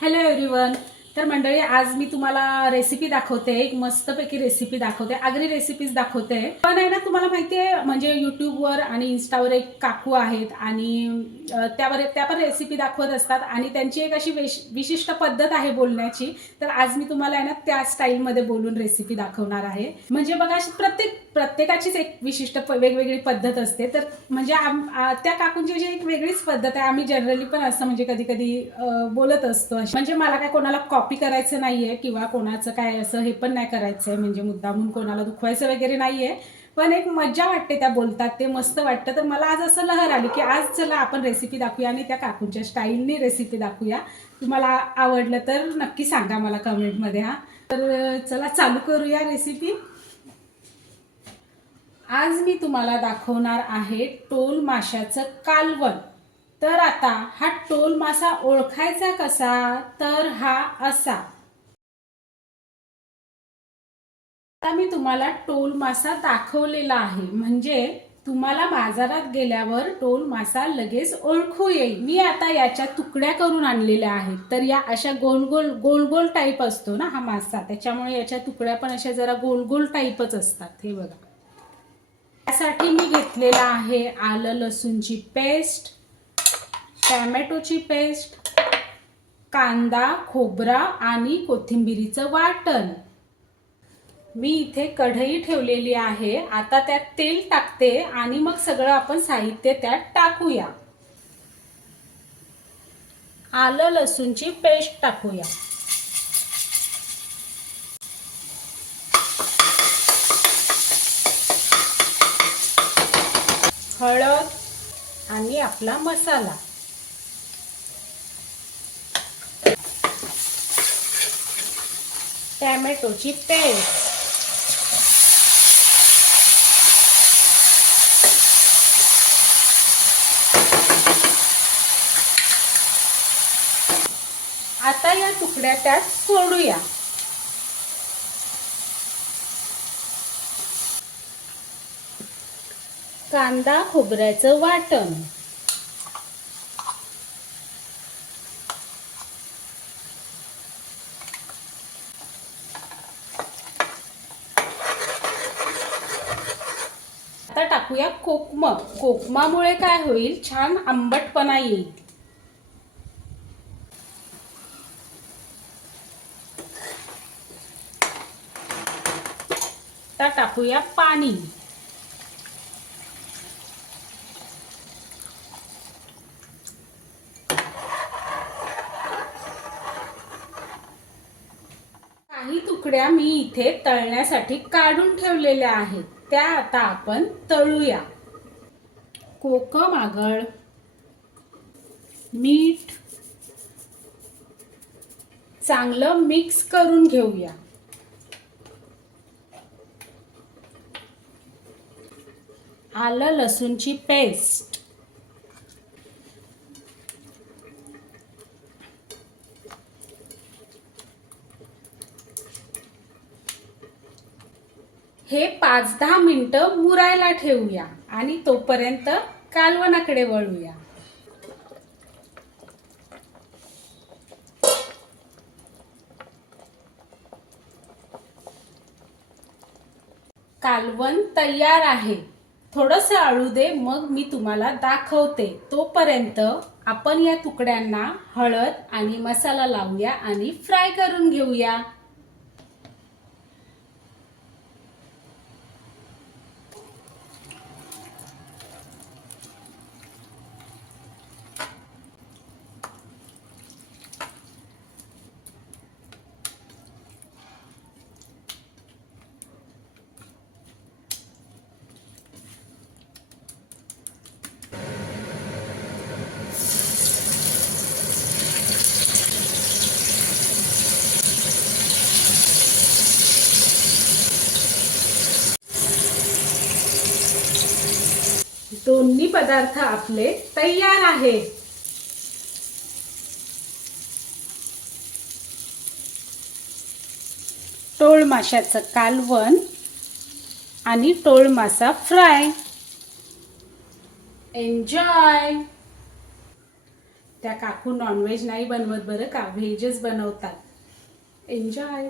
Hello everyone. तर मंडळी आज मी तुम्हाला रेसिपी दाखवते एक मस्तपैकी रेसिपी दाखवते आगरी रेसिपीज दाखवते. पण आहे ना तुम्हाला माहिती आहे म्हणजे युट्यूबवर आणि इन्स्टावर एक काकू आहेत आणि त्यावर त्या पण रेसिपी दाखवत असतात आणि त्यांची एक अशी विशिष्ट पद्धत आहे बोलण्याची. तर आज मी तुम्हाला आहे ना त्या स्टाईलमध्ये बोलून रेसिपी दाखवणार आहे. म्हणजे बघा अशी प्रत्येक प्रत्येकाचीच एक विशिष्ट वेगवेगळी पद्धत असते. तर म्हणजे त्या काकूंची अशी एक वेगळीच पद्धत आहे. आम्ही जनरली पण असं म्हणजे कधी कधी बोलत असतो अशी. म्हणजे मला काय कोणाला कॉपी करायचं नाहीये किंवा कोणाचं काय असं हे पण नाही करायचंय म्हणजे मुद्दामून कोणाला दुखवायचं वगैरे नाहीये. पण एक मज्जा वाटते त्या बोलतात ते मस्त वाटतं. तर मला आज असं लहर आली की आज चला आपण रेसिपी दाखवूया आणि त्या काकूंच्या स्टाईलनी रेसिपी दाखवूया. तुम्हाला आवडलं तर नक्की सांगा मला कमेंटमध्ये हा. तर चला चालू करूया रेसिपी आज मी तुम्हाला दाखवणार आहे टोल माशाचं कालवण. तर आता हा टोल मासा ओळखायचा कसा? तर हा असा. आता मी तुम्हाला टोल मासा दाखवलेला आहे. म्हणजे तुम्हाला बाजारात गेल्यावर टोल मासा लगेच ओळखू येईल. मी आता याच्या तुकड्या करून आणलेल्या आहेत. तर या अशा गोल गोल गोल गोल टाईप असतो ना हा मासा. त्याच्यामुळे याच्या तुकड्या पण अशा जरा गोल गोल टाईपच असतात. हे बघा. त्यासाठी मी घेतलेला आहे आलं लसूणची पेस्ट टॅमॅटोची पेस्ट कांदा खोबरा आणि कोथिंबिरीचं वाटण. मी इथे कढई ठेवलेली आहे. आता त्यात तेल टाकते आणि मग सगळं आपण साहित्य त्यात टाकूया. आलं लसूणची पेस्ट टाकूया. हळद आणि आपला मसाला. टॅमॅटोची पेस्ट. आता या तुकड्या त्यात सोडूया. कांदा खोबऱ्याचं वाटण आता टाकूया. कोकम. कोकमामुळे काय होईल? छान आंबटपणा येईल. आता टाकूया पाणी. काही तुकड्या मी इथे तळण्यासाठी काढून ठेवलेल्या आहेत. त्या आता आपण तळूया. कोकम आगळ मीठ चांगलं मिक्स करून घेऊया. आलं लसूणची पेस्ट हे पाच दहा मिनिटं मुरायला ठेवूया आणि तोपर्यंत कालवणाकडे वळूया. कालवण तयार आहे. थोडंसं आळू दे मग मी तुम्हाला दाखवते. तोपर्यंत आपण या तुकड्यांना हळद आणि मसाला लावूया आणि फ्राय करून घेऊया. दोन्ही पदार्थ आपले तयार आहेत. टोळ माशाचं कालवण आणि टोळ मासा फ्राय. एन्जॉय त्या काकू नॉनव्हेज नाही बनवत बरं का? व्हेजच बनवतात. एन्जॉय